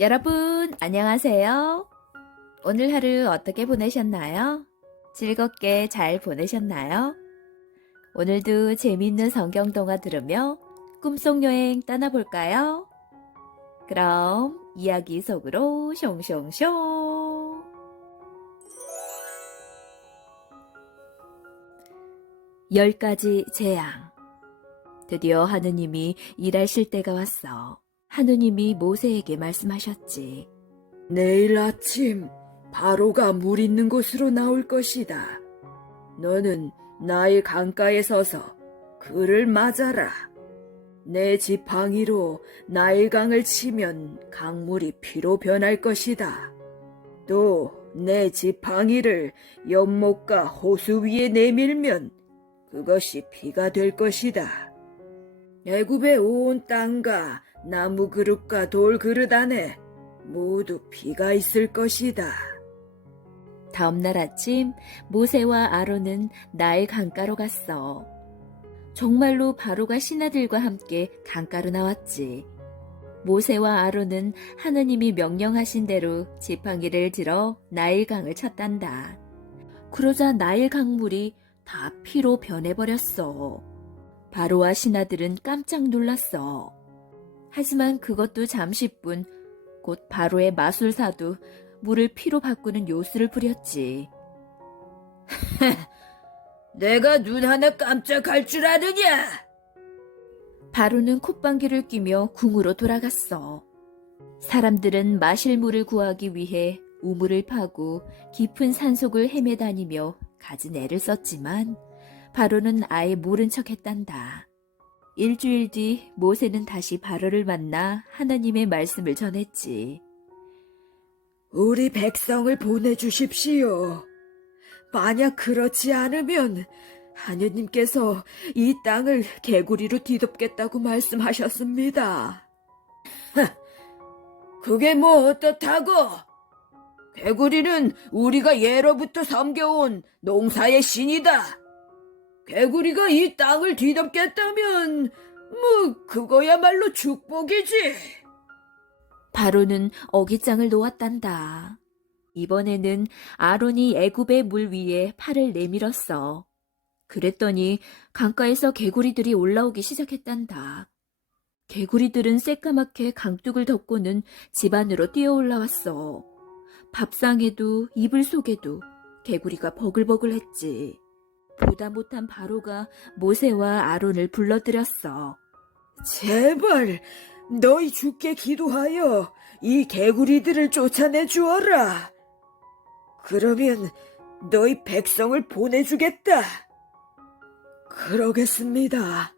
여러분, 안녕하세요. 오늘 하루 어떻게 보내셨나요? 즐겁게 잘 보내셨나요? 오늘도 재미있는 성경 동화 들으며 꿈속 여행 떠나볼까요? 그럼 이야기 속으로 숑숑숑. 열 가지 재앙. 드디어 하느님이 일하실 때가 왔어. 하느님이 모세에게 말씀하셨지. 내일 아침 바로가 물 있는 곳으로 나올 것이다. 너는 나일 강가에 서서 그를 맞아라. 내 지팡이로 나일강을 치면 강물이 피로 변할 것이다. 또 내 지팡이를 연못과 호수 위에 내밀면 그것이 피가 될 것이다. 애굽의 온 땅과 나무 그릇과 돌 그릇 안에 모두 피가 있을 것이다. 다음날 아침 모세와 아론은 나일 강가로 갔어. 정말로 바로가 신하들과 함께 강가로 나왔지. 모세와 아론은 하느님이 명령하신 대로 지팡이를 들어 나일 강을 쳤단다. 그러자 나일 강물이 다 피로 변해버렸어. 바로와 신하들은 깜짝 놀랐어. 하지만 그것도 잠시뿐. 곧 바로의 마술사도 물을 피로 바꾸는 요술을 부렸지. 내가 눈 하나 깜짝할 줄 아느냐? 바로는 콧방귀를 뀌며 궁으로 돌아갔어. 사람들은 마실 물을 구하기 위해 우물을 파고 깊은 산속을 헤매다니며 갖은 애를 썼지만 바로는 아예 모른 척했단다. 일주일 뒤 모세는 다시 바로를 만나 하나님의 말씀을 전했지. 우리 백성을 보내주십시오. 만약 그렇지 않으면 하느님께서 이 땅을 개구리로 뒤덮겠다고 말씀하셨습니다. 그게 뭐 어떻다고? 개구리는 우리가 예로부터 섬겨온 농사의 신이다. 개구리가 이 땅을 뒤덮겠다면 그거야말로 축복이지. 바로는 어깃장을 놓았단다. 이번에는 아론이 애굽의 물 위에 팔을 내밀었어. 그랬더니 강가에서 개구리들이 올라오기 시작했단다. 개구리들은 새까맣게 강둑을 덮고는 집 안으로 뛰어 올라왔어. 밥상에도 이불 속에도 개구리가 버글버글했지. 보다 못한 바로가 모세와 아론을 불러들였어. 제발 너희 주께 기도하여 이 개구리들을 쫓아내 주어라. 그러면 너희 백성을 보내주겠다. 그러겠습니다.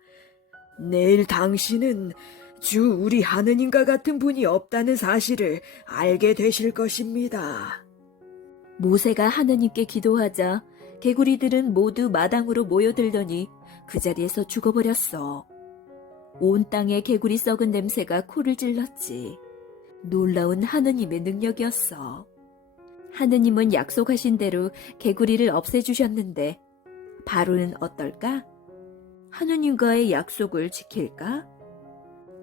내일 당신은 주 우리 하느님과 같은 분이 없다는 사실을 알게 되실 것입니다. 모세가 하느님께 기도하자 개구리들은 모두 마당으로 모여들더니 그 자리에서 죽어버렸어. 온 땅에 개구리 썩은 냄새가 코를 찔렀지. 놀라운 하느님의 능력이었어. 하느님은 약속하신 대로 개구리를 없애주셨는데 바로는 어떨까? 하느님과의 약속을 지킬까?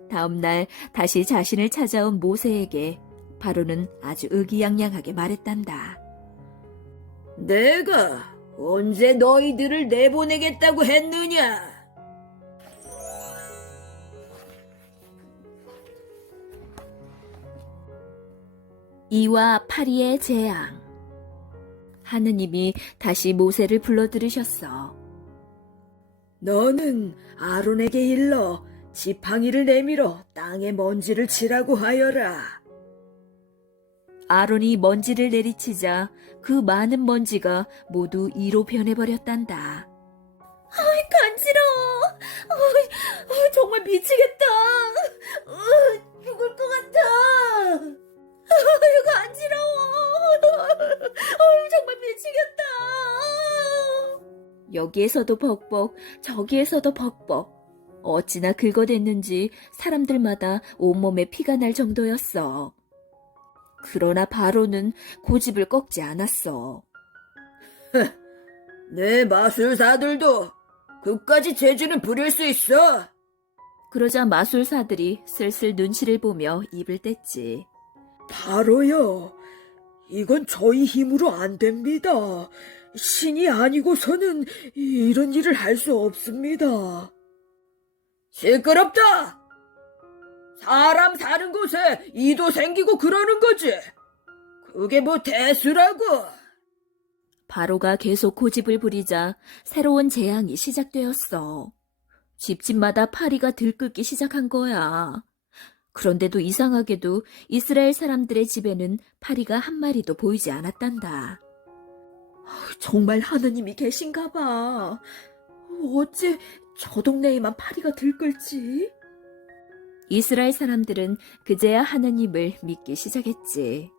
다음날 다시 자신을 찾아온 모세에게 바로는 아주 의기양양하게 말했단다. 내가 언제 너희들을 내보내겠다고 했느냐? 이와 파리의 재앙. 하느님이 다시 모세를 불러들으셨어. 너는 아론에게 일러 지팡이를 내밀어 땅에 먼지를 치라고 하여라. 아론이 먼지를 내리치자 그 많은 먼지가 모두 이로 변해버렸단다. 간지러워. 정말 미치겠다. 죽을 것 같아. 간지러워. 정말 미치겠다. 여기에서도 벅벅, 저기에서도 벅벅. 어찌나 긁어댔는지 사람들마다 온몸에 피가 날 정도였어. 그러나 바로는 고집을 꺾지 않았어. 내 마술사들도 그까지 재주는 부릴 수 있어. 그러자 마술사들이 슬슬 눈치를 보며 입을 뗐지. 바로요. 이건 저희 힘으로 안 됩니다. 신이 아니고서는 이런 일을 할 수 없습니다. 시끄럽다! 사람 사는 곳에 이도 생기고 그러는 거지. 그게 뭐 대수라고. 바로가 계속 고집을 부리자 새로운 재앙이 시작되었어. 집집마다 파리가 들끓기 시작한 거야. 그런데도 이상하게도 이스라엘 사람들의 집에는 파리가 한 마리도 보이지 않았단다. 정말 하느님이 계신가 봐. 어째 저 동네에만 파리가 들끓지? 이스라엘 사람들은 그제야 하느님을 믿기 시작했지.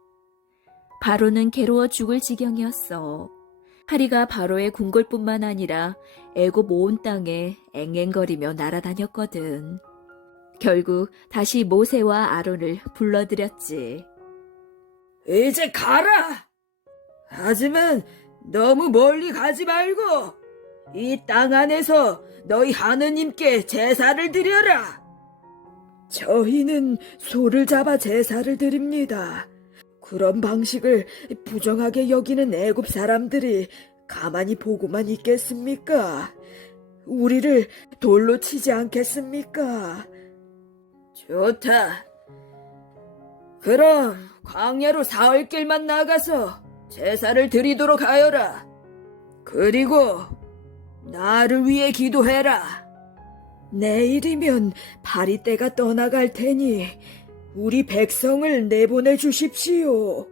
바로는 괴로워 죽을 지경이었어. 파리가 바로의 궁궐뿐만 아니라 애굽 온 땅에 앵앵거리며 날아다녔거든. 결국 다시 모세와 아론을 불러들였지. 이제 가라! 하지만 너무 멀리 가지 말고 이 땅 안에서 너희 하느님께 제사를 드려라. 저희는 소를 잡아 제사를 드립니다. 그런 방식을 부정하게 여기는 애굽 사람들이 가만히 보고만 있겠습니까? 우리를 돌로 치지 않겠습니까? 좋다. 그럼 광야로 사흘길만 나가서 제사를 드리도록 하여라. 그리고 나를 위해 기도해라. 내일이면 파리떼가 떠나갈 테니 우리 백성을 내보내 주십시오.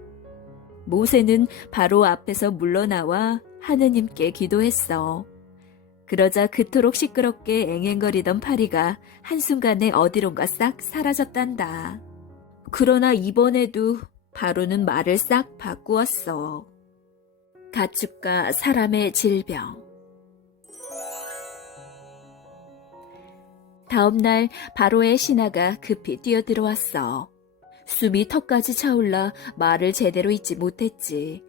모세는 바로 앞에서 물러나와 하느님께 기도했어. 그러자 그토록 시끄럽게 앵앵거리던 파리가 한순간에 어디론가 싹 사라졌단다. 그러나 이번에도 바로는 말을 싹 바꾸었어. 가축과 사람의 질병. 다음 날 바로의 신하가 급히 뛰어들어왔어. 숨이 턱까지 차올라 말을 제대로 잇지 못했지.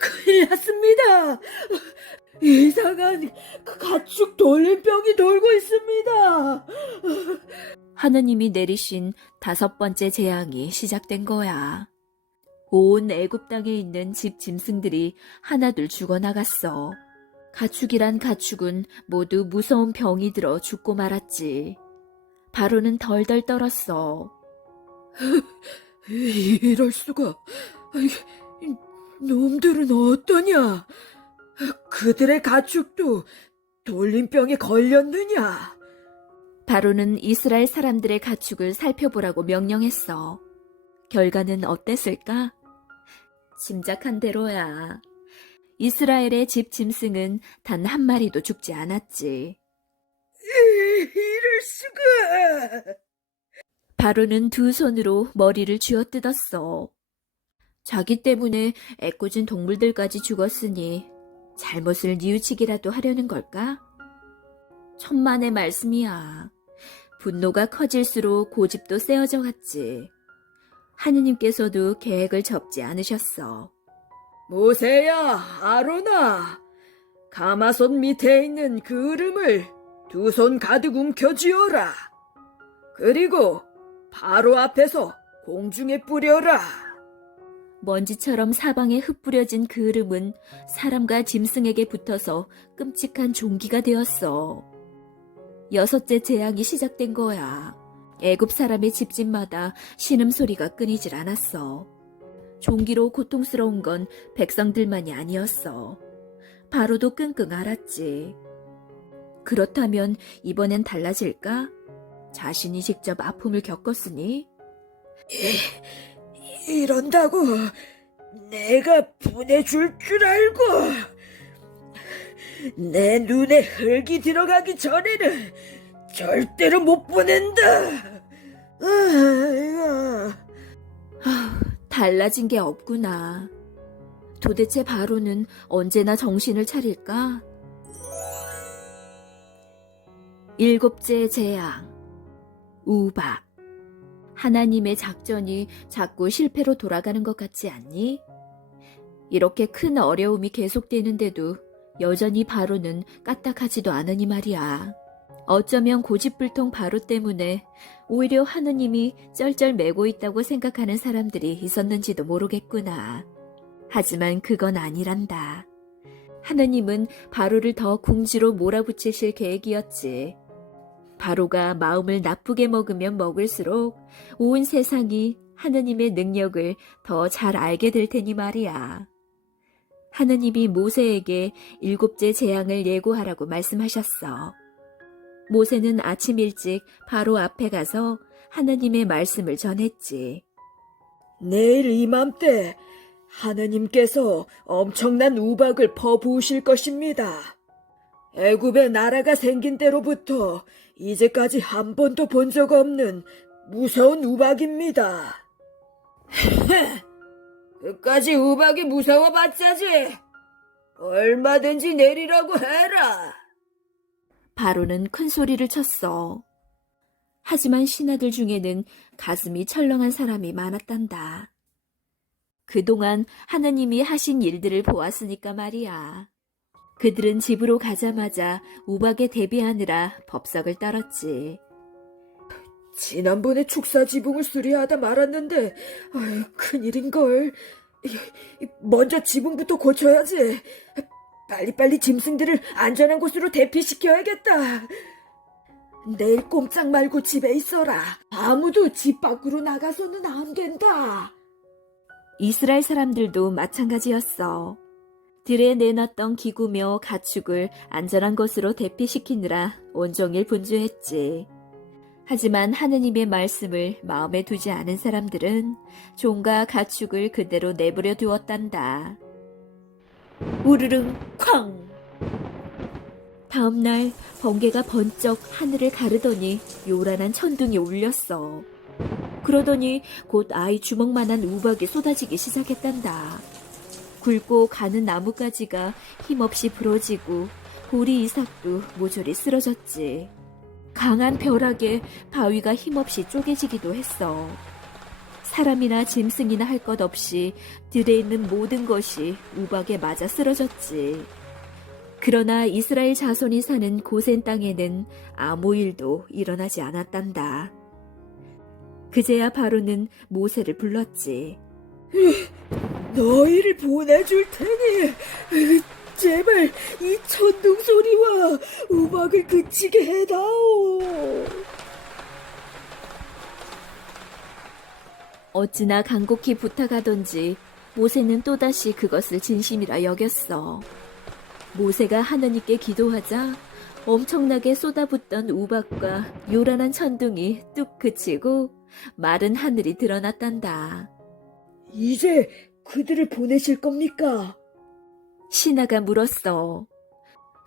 큰일 났습니다. 이상한 가축 돌림병이 돌고 있습니다. 하느님이 내리신 5번째 재앙이 시작된 거야. 온 애굽 땅에 있는 집 짐승들이 하나둘 죽어나갔어. 가축이란 가축은 모두 무서운 병이 들어 죽고 말았지. 바로는 덜덜 떨었어. 이럴 수가. 놈들은 어떠냐? 그들의 가축도 돌림병에 걸렸느냐? 바로는 이스라엘 사람들의 가축을 살펴보라고 명령했어. 결과는 어땠을까? 짐작한 대로야. 이스라엘의 집 짐승은 단 한 마리도 죽지 않았지. 이럴 수가. 바로는 두 손으로 머리를 쥐어뜯었어. 자기 때문에 애꿎은 동물들까지 죽었으니 잘못을 뉘우치기라도 하려는 걸까? 천만의 말씀이야. 분노가 커질수록 고집도 세어져 갔지. 하느님께서도 계획을 접지 않으셨어. 모세야, 아론아, 가마솥 밑에 있는 그 얼음을 두 손 가득 움켜쥐어라. 그리고 바로 앞에서 공중에 뿌려라. 먼지처럼 사방에 흩뿌려진 그 얼음은 사람과 짐승에게 붙어서 끔찍한 종기가 되었어. 6째 재앙이 시작된 거야. 애굽 사람의 집집마다 신음소리가 끊이질 않았어. 종기로 고통스러운 건 백성들만이 아니었어. 바로도 끙끙 앓았지. 그렇다면 이번엔 달라질까? 자신이 직접 아픔을 겪었으니? 이런다고 내가 보내줄 줄 알고 내 눈에 흙이 들어가기 전에는 절대로 못 보낸다. 달라진 게 없구나. 도대체 바로는 언제나 정신을 차릴까? 7째 재앙. 우박. 하나님의 작전이 자꾸 실패로 돌아가는 것 같지 않니? 이렇게 큰 어려움이 계속되는데도 여전히 바로는 까딱하지도 않으니 말이야. 어쩌면 고집불통 바로 때문에 오히려 하느님이 쩔쩔매고 있다고 생각하는 사람들이 있었는지도 모르겠구나. 하지만 그건 아니란다. 하느님은 바로를 더 궁지로 몰아붙이실 계획이었지. 바로가 마음을 나쁘게 먹으면 먹을수록 온 세상이 하느님의 능력을 더 잘 알게 될 테니 말이야. 하느님이 모세에게 7째 재앙을 예고하라고 말씀하셨어. 모세는 아침 일찍 바로 앞에 가서 하느님의 말씀을 전했지. 내일 이맘때 하느님께서 엄청난 우박을 퍼부으실 것입니다. 애굽의 나라가 생긴 때로부터 이제까지 한 번도 본 적 없는 무서운 우박입니다. 끝까지 우박이 무서워봤자지. 얼마든지 내리라고 해라. 바로는 큰 소리를 쳤어. 하지만 신하들 중에는 가슴이 철렁한 사람이 많았단다. 그동안 하느님이 하신 일들을 보았으니까 말이야. 그들은 집으로 가자마자 우박에 대비하느라 법석을 떨었지. 지난번에 축사 지붕을 수리하다 말았는데 큰일인걸. 먼저 지붕부터 고쳐야지. 빨리빨리 짐승들을 안전한 곳으로 대피시켜야겠다. 내일 꼼짝 말고 집에 있어라. 아무도 집 밖으로 나가서는 안 된다. 이스라엘 사람들도 마찬가지였어. 들에 내놨던 기구며 가축을 안전한 곳으로 대피시키느라 온종일 분주했지. 하지만 하느님의 말씀을 마음에 두지 않은 사람들은 종과 가축을 그대로 내버려 두었단다. 우르릉 쾅! 다음 날 번개가 번쩍 하늘을 가르더니 요란한 천둥이 울렸어. 그러더니 곧 아이 주먹만한 우박이 쏟아지기 시작했단다. 굵고 가는 나뭇가지가 힘없이 부러지고 보리 이삭도 모조리 쓰러졌지. 강한 벼락에 바위가 힘없이 쪼개지기도 했어. 사람이나 짐승이나 할 것 없이 들에 있는 모든 것이 우박에 맞아 쓰러졌지. 그러나 이스라엘 자손이 사는 고센 땅에는 아무 일도 일어나지 않았단다. 그제야 바로는 모세를 불렀지. 너희를 보내줄 테니 제발 이 천둥 소리와 우박을 그치게 해다오. 어찌나 간곡히 부탁하던지 모세는 또다시 그것을 진심이라 여겼어. 모세가 하느님께 기도하자 엄청나게 쏟아붓던 우박과 요란한 천둥이 뚝 그치고 마른 하늘이 드러났단다. 이제 그들을 보내실 겁니까? 신하가 물었어.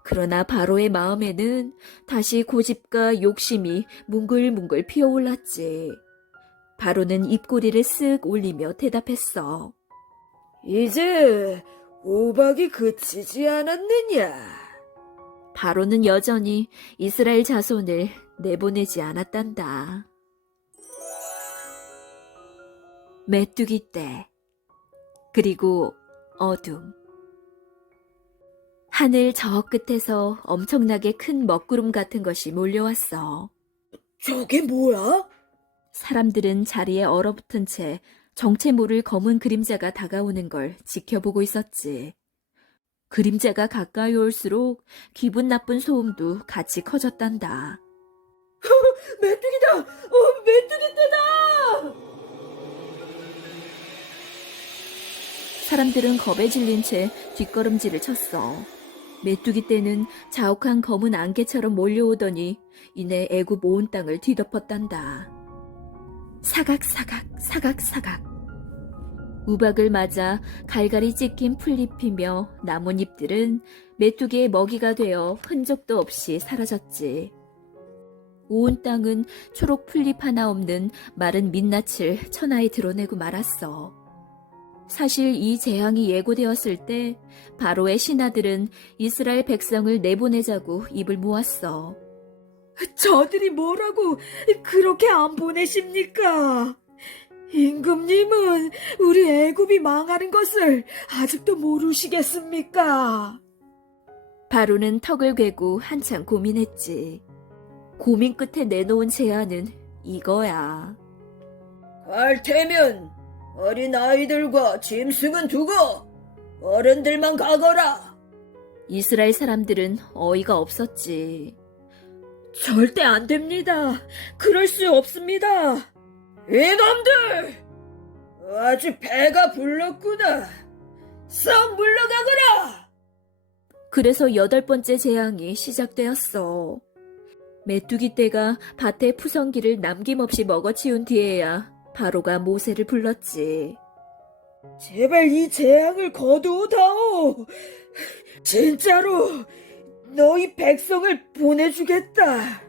그러나 바로의 마음에는 다시 고집과 욕심이 뭉글뭉글 피어올랐지. 바로는 입꼬리를 쓱 올리며 대답했어. 이제 우박이 그치지 않았느냐? 바로는 여전히 이스라엘 자손을 내보내지 않았단다. 메뚜기 떼 그리고 어둠. 하늘 저 끝에서 엄청나게 큰 먹구름 같은 것이 몰려왔어. 저게 뭐야? 사람들은 자리에 얼어붙은 채 정체 모를 검은 그림자가 다가오는 걸 지켜보고 있었지. 그림자가 가까이 올수록 기분 나쁜 소음도 같이 커졌단다. 메뚜기다! 메뚜기 떼다! 사람들은 겁에 질린 채 뒷걸음질을 쳤어. 메뚜기 떼는 자욱한 검은 안개처럼 몰려오더니 이내 애굽 온 땅을 뒤덮었단다. 사각사각 사각사각. 우박을 맞아 갈갈이 찢긴 풀잎이며 나뭇잎들은 메뚜기의 먹이가 되어 흔적도 없이 사라졌지. 온 땅은 초록 풀잎 하나 없는 마른 민낯을 천하에 드러내고 말았어. 사실 이 재앙이 예고되었을 때 바로의 신하들은 이스라엘 백성을 내보내자고 입을 모았어. 저들이 뭐라고 그렇게 안 보내십니까? 임금님은 우리 애굽이 망하는 것을 아직도 모르시겠습니까? 바로는 턱을 괴고 한참 고민했지. 고민 끝에 내놓은 제안은 이거야. 갈 테면 어린 아이들과 짐승은 두고 어른들만 가거라. 이스라엘 사람들은 어이가 없었지. 절대 안 됩니다. 그럴 수 없습니다. 이놈들! 아주 배가 불렀구나. 썩 물러가거라! 그래서 8번째 재앙이 시작되었어. 메뚜기 떼가 밭의 푸성기를 남김없이 먹어치운 뒤에야 바로가 모세를 불렀지. 제발 이 재앙을 거두어다오. 진짜로 너희 백성을 보내주겠다.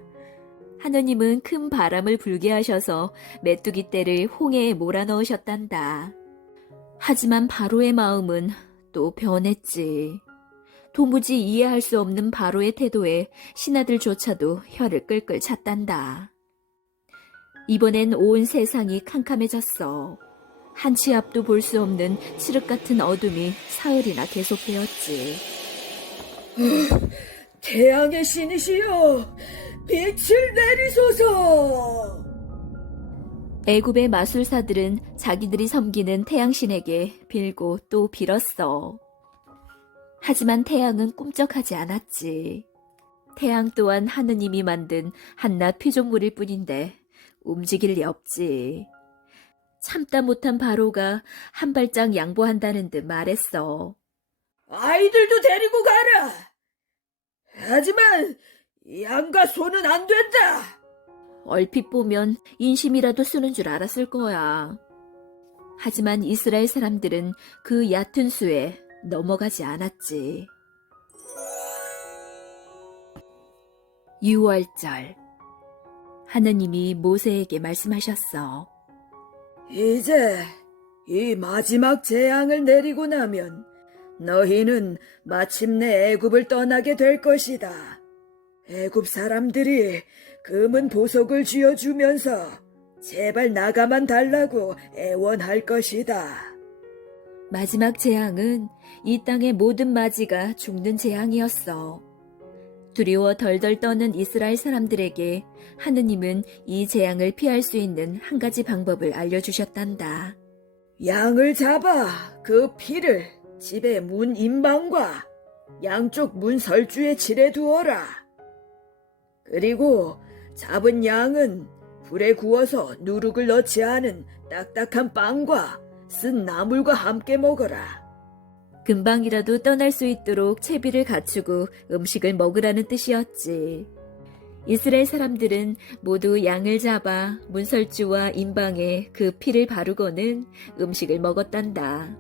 하느님은 큰 바람을 불게 하셔서 메뚜기 떼를 홍해에 몰아넣으셨단다. 하지만 바로의 마음은 또 변했지. 도무지 이해할 수 없는 바로의 태도에 신하들조차도 혀를 끌끌 찼단다. 이번엔 온 세상이 캄캄해졌어. 한 치 앞도 볼 수 없는 칠흑 같은 어둠이 사흘이나 계속되었지. 태양의 신이시여, 빛을 내리소서. 애굽의 마술사들은 자기들이 섬기는 태양신에게 빌고 또 빌었어. 하지만 태양은 꿈쩍하지 않았지. 태양 또한 하느님이 만든 한낱 피조물일 뿐인데 움직일 리 없지. 참다 못한 바로가 한 발짝 양보한다는 듯 말했어. 아이들도 데리고 가라. 하지만 양과 소는 안 된다. 얼핏 보면 인심이라도 쓰는 줄 알았을 거야. 하지만 이스라엘 사람들은 그 얕은 수에 넘어가지 않았지. 6월절. 하느님이 모세에게 말씀하셨어. 이제 이 마지막 재앙을 내리고 나면 너희는 마침내 애굽을 떠나게 될 것이다. 애굽 사람들이 금은 보석을 쥐어주면서 제발 나가만 달라고 애원할 것이다. 마지막 재앙은 이 땅의 모든 마지가 죽는 재앙이었어. 두려워 덜덜 떠는 이스라엘 사람들에게 하느님은 이 재앙을 피할 수 있는 한 가지 방법을 알려주셨단다. 양을 잡아 그 피를 집의 문 임방과 양쪽 문 설주에 칠해 두어라. 그리고 잡은 양은 불에 구워서 누룩을 넣지 않은 딱딱한 빵과 쓴 나물과 함께 먹어라. 금방이라도 떠날 수 있도록 채비를 갖추고 음식을 먹으라는 뜻이었지. 이스라엘 사람들은 모두 양을 잡아 문설주와 임방에 그 피를 바르고는 음식을 먹었단다.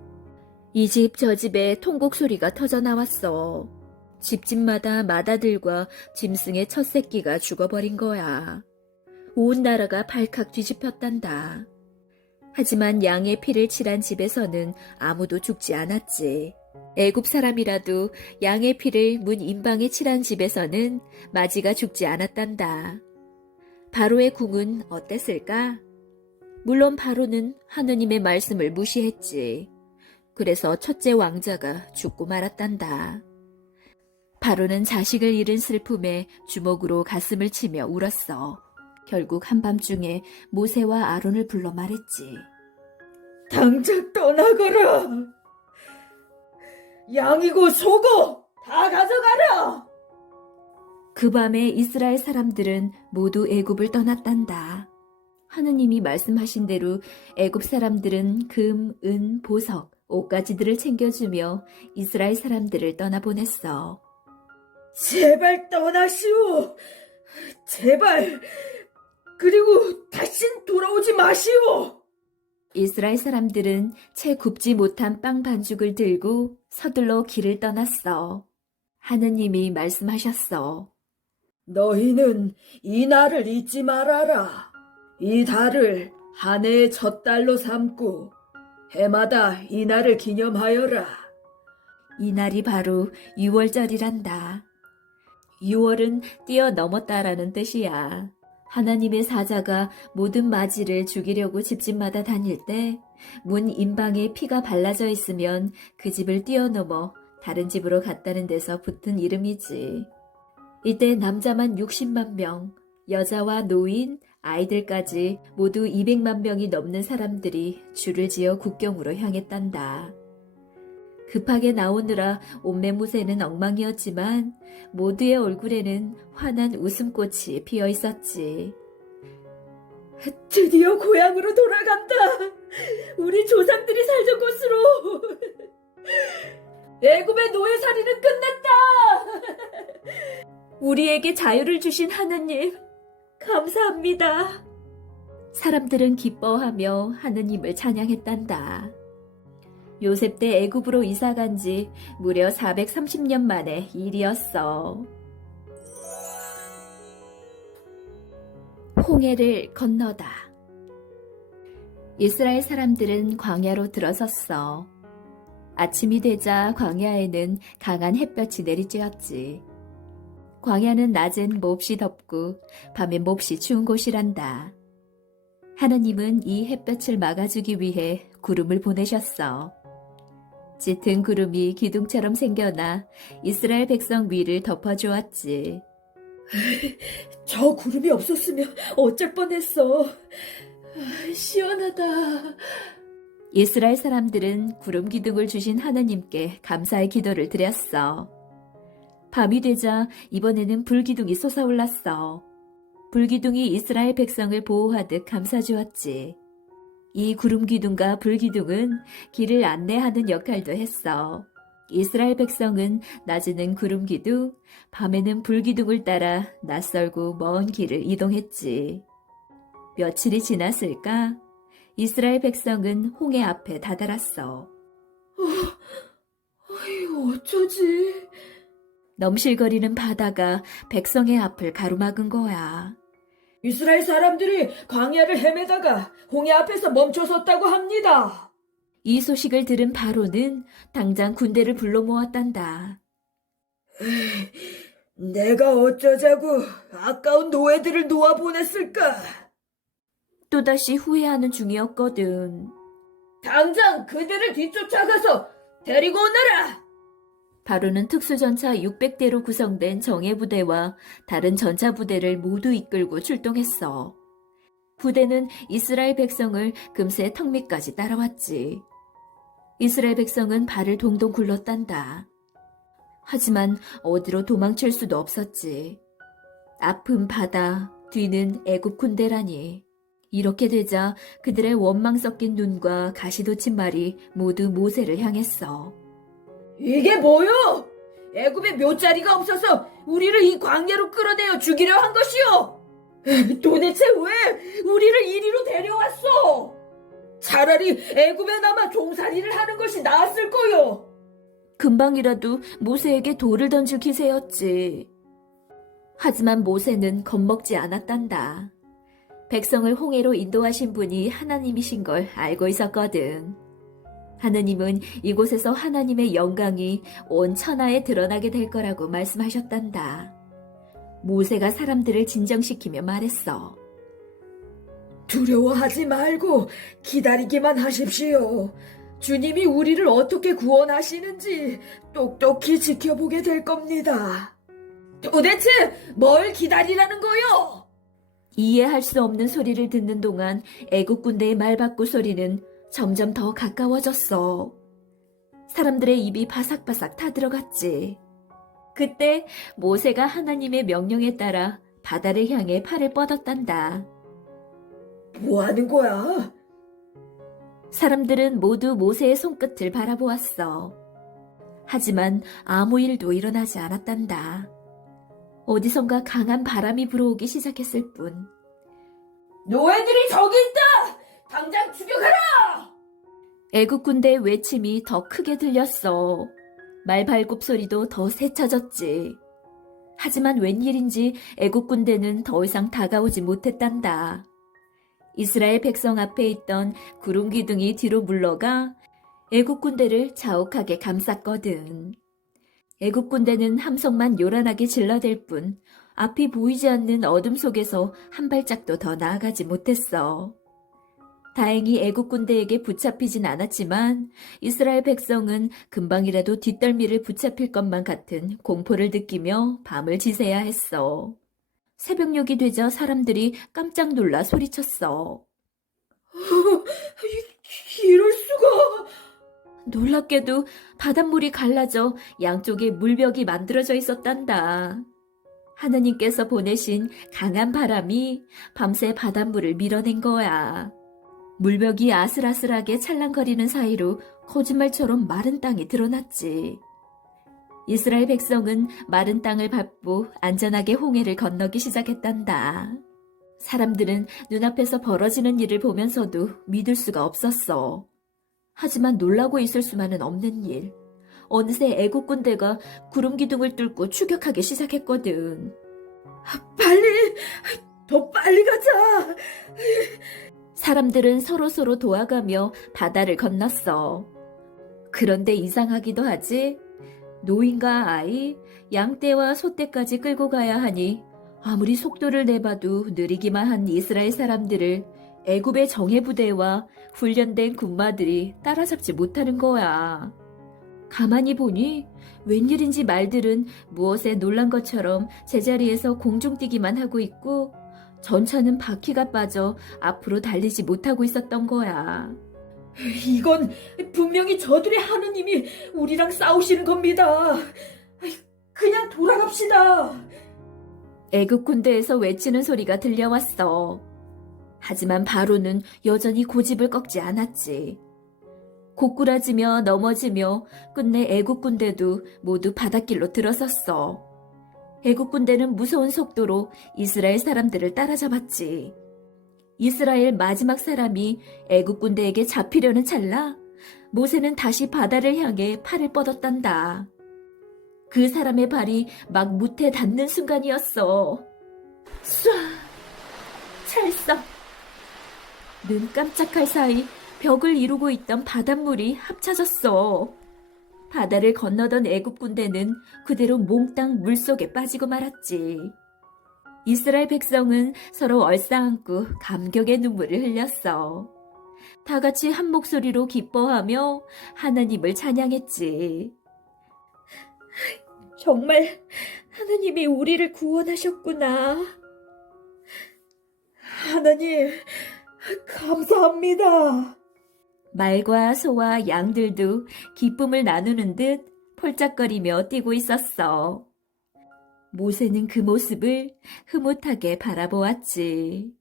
이 집 저 집에 통곡 소리가 터져 나왔어. 집집마다 마다들과 짐승의 첫 새끼가 죽어버린 거야. 온 나라가 발칵 뒤집혔단다. 하지만 양의 피를 칠한 집에서는 아무도 죽지 않았지. 애굽 사람이라도 양의 피를 문 임방에 칠한 집에서는 마지가 죽지 않았단다. 바로의 궁은 어땠을까? 물론 바로는 하느님의 말씀을 무시했지. 그래서 첫째 왕자가 죽고 말았단다. 바로는 자식을 잃은 슬픔에 주먹으로 가슴을 치며 울었어. 결국 한밤중에 모세와 아론을 불러 말했지. 당장 떠나거라. 양이고 소고 다 가져가라. 그 밤에 이스라엘 사람들은 모두 애굽을 떠났단다. 하느님이 말씀하신 대로 애굽 사람들은 금, 은, 보석, 옷가지들을 챙겨주며 이스라엘 사람들을 떠나보냈어. 제발 떠나시오. 제발. 그리고 다신 돌아오지 마시오. 이스라엘 사람들은 채 굽지 못한 빵 반죽을 들고 서둘러 길을 떠났어. 하느님이 말씀하셨어. 너희는 이 날을 잊지 말아라. 이 달을 한 해의 첫 달로 삼고 해마다 이 날을 기념하여라. 이 날이 바로 6월절이란다. 6월은 뛰어넘었다라는 뜻이야. 하나님의 사자가 모든 마지를 죽이려고 집집마다 다닐 때 문 임방에 피가 발라져 있으면 그 집을 뛰어넘어 다른 집으로 갔다는 데서 붙은 이름이지. 이때 남자만 60만 명, 여자와 노인, 아이들까지 모두 200만 명이 넘는 사람들이 줄을 지어 국경으로 향했단다. 급하게 나오느라 온매 모세는 엉망이었지만 모두의 얼굴에는 환한 웃음꽃이 피어 있었지. 드디어 고향으로 돌아간다. 우리 조상들이 살던 곳으로. 애굽의 노예살이는 끝났다. 우리에게 자유를 주신 하느님, 감사합니다. 사람들은 기뻐하며 하느님을 찬양했단다. 요셉 때 애굽으로 이사간 지 무려 430년 만의 일이었어. 홍해를 건너다. 이스라엘 사람들은 광야로 들어섰어. 아침이 되자 광야에는 강한 햇볕이 내리쬐었지. 광야는 낮엔 몹시 덥고 밤엔 몹시 추운 곳이란다. 하나님은 이 햇볕을 막아주기 위해 구름을 보내셨어. 짙은 구름이 기둥처럼 생겨나 이스라엘 백성 위를 덮어주었지. 저 구름이 없었으면 어쩔 뻔했어. 시원하다. 이스라엘 사람들은 구름 기둥을 주신 하나님께 감사의 기도를 드렸어. 밤이 되자 이번에는 불기둥이 솟아올랐어. 불기둥이 이스라엘 백성을 보호하듯 감싸주었지. 이 구름 기둥과 불기둥은 길을 안내하는 역할도 했어. 이스라엘 백성은 낮에는 구름 기둥, 밤에는 불기둥을 따라 낯설고 먼 길을 이동했지. 며칠이 지났을까? 이스라엘 백성은 홍해 앞에 다다랐어. 어쩌지? 넘실거리는 바다가 백성의 앞을 가로막은 거야. 이스라엘 사람들이 광야를 헤매다가 홍해 앞에서 멈춰섰다고 합니다. 이 소식을 들은 바로는 당장 군대를 불러 모았단다. 내가 어쩌자고 아까운 노예들을 놓아보냈을까? 또다시 후회하는 중이었거든. 당장 그들을 뒤쫓아가서 데리고 오너라! 바로는 특수전차 600대로 구성된 정예부대와 다른 전차부대를 모두 이끌고 출동했어. 부대는 이스라엘 백성을 금세 턱 밑까지 따라왔지. 이스라엘 백성은 발을 동동 굴렀단다. 하지만 어디로 도망칠 수도 없었지. 앞은 바다, 뒤는 애굽 군대라니. 이렇게 되자 그들의 원망 섞인 눈과 가시 돋친 말이 모두 모세를 향했어. 이게 뭐요? 애굽에 묘자리가 없어서 우리를 이 광야로 끌어내어 죽이려 한 것이요? 도대체 왜 우리를 이리로 데려왔어? 차라리 애굽에 남아 종살이를 하는 것이 나았을 거요. 금방이라도 모세에게 돌을 던질 기세였지. 하지만 모세는 겁먹지 않았단다. 백성을 홍해로 인도하신 분이 하나님이신 걸 알고 있었거든. 하느님은 이곳에서 하나님의 영광이 온 천하에 드러나게 될 거라고 말씀하셨단다. 모세가 사람들을 진정시키며 말했어. 두려워하지 말고 기다리기만 하십시오. 주님이 우리를 어떻게 구원하시는지 똑똑히 지켜보게 될 겁니다. 도대체 뭘 기다리라는 거요? 이해할 수 없는 소리를 듣는 동안 애국 군대의 말바꾸 소리는 점점 더 가까워졌어. 사람들의 입이 바삭바삭 타들어갔지. 그때 모세가 하나님의 명령에 따라 바다를 향해 팔을 뻗었단다. 뭐 하는 거야? 사람들은 모두 모세의 손끝을 바라보았어. 하지만 아무 일도 일어나지 않았단다. 어디선가 강한 바람이 불어오기 시작했을 뿐. 노예들이 저기 있다! 당장 죽여가라! 애국 군대의 외침이 더 크게 들렸어. 말발굽 소리도 더 세차졌지. 하지만 웬일인지 애국 군대는 더 이상 다가오지 못했단다. 이스라엘 백성 앞에 있던 구름 기둥이 뒤로 물러가 애국 군대를 자욱하게 감쌌거든. 애국 군대는 함성만 요란하게 질러댈 뿐 앞이 보이지 않는 어둠 속에서 한 발짝도 더 나아가지 못했어. 다행히 애국 군대에게 붙잡히진 않았지만 이스라엘 백성은 금방이라도 뒷덜미를 붙잡힐 것만 같은 공포를 느끼며 밤을 지새야 했어. 새벽녘이 되자 사람들이 깜짝 놀라 소리쳤어. 이럴 수가. 놀랍게도 바닷물이 갈라져 양쪽에 물벽이 만들어져 있었단다. 하느님께서 보내신 강한 바람이 밤새 바닷물을 밀어낸 거야. 물벽이 아슬아슬하게 찰랑거리는 사이로 거짓말처럼 마른 땅이 드러났지. 이스라엘 백성은 마른 땅을 밟고 안전하게 홍해를 건너기 시작했단다. 사람들은 눈앞에서 벌어지는 일을 보면서도 믿을 수가 없었어. 하지만 놀라고 있을 수만은 없는 일. 어느새 애국 군대가 구름 기둥을 뚫고 추격하기 시작했거든. 빨리, 더 빨리 가자. 사람들은 서로서로 도와가며 바다를 건넜어. 그런데 이상하기도 하지. 노인과 아이, 양떼와 소떼까지 끌고 가야 하니 아무리 속도를 내봐도 느리기만 한 이스라엘 사람들을 애굽의 정예부대와 훈련된 군마들이 따라잡지 못하는 거야. 가만히 보니 웬일인지 말들은 무엇에 놀란 것처럼 제자리에서 공중뛰기만 하고 있고 전차는 바퀴가 빠져 앞으로 달리지 못하고 있었던 거야. 이건 분명히 저들의 하느님이 우리랑 싸우시는 겁니다. 그냥 돌아갑시다. 애굽 군대에서 외치는 소리가 들려왔어. 하지만 바로는 여전히 고집을 꺾지 않았지. 고꾸라지며 넘어지며 끝내 애국 군대도 모두 바닷길로 들어섰어. 애국 군대는 무서운 속도로 이스라엘 사람들을 따라잡았지. 이스라엘 마지막 사람이 애국 군대에게 잡히려는 찰나 모세는 다시 바다를 향해 팔을 뻗었단다. 그 사람의 발이 막 무태 닿는 순간이었어. 쏴! 찰싹! 눈 깜짝할 사이 벽을 이루고 있던 바닷물이 합쳐졌어. 바다를 건너던 애굽 군대는 그대로 몽땅 물속에 빠지고 말았지. 이스라엘 백성은 서로 얼싸안고 감격의 눈물을 흘렸어. 다 같이 한 목소리로 기뻐하며 하나님을 찬양했지. 정말 하나님이 우리를 구원하셨구나. 하나님, 감사합니다. 말과 소와 양들도 기쁨을 나누는 듯 폴짝거리며 뛰고 있었어. 모세는 그 모습을 흐뭇하게 바라보았지.